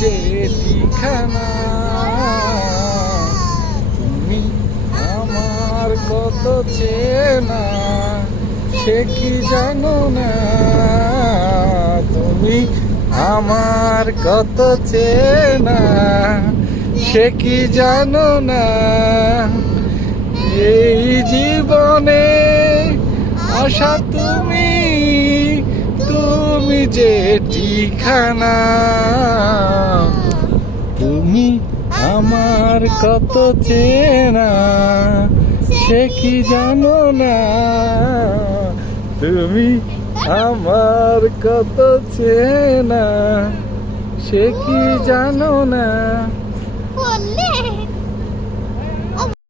যে ঠিকানা, তুমি আমার কত চেনা সে কি জানো না, তুমি আমার কত চেনা সে কি জানো না। এই জীবনে আশা তুমি, তুমি যে ঠিকানা, তুমি আমার কত চেনা সে কি জানো না, তুমি আমার কত চেনা সে কি জানো না।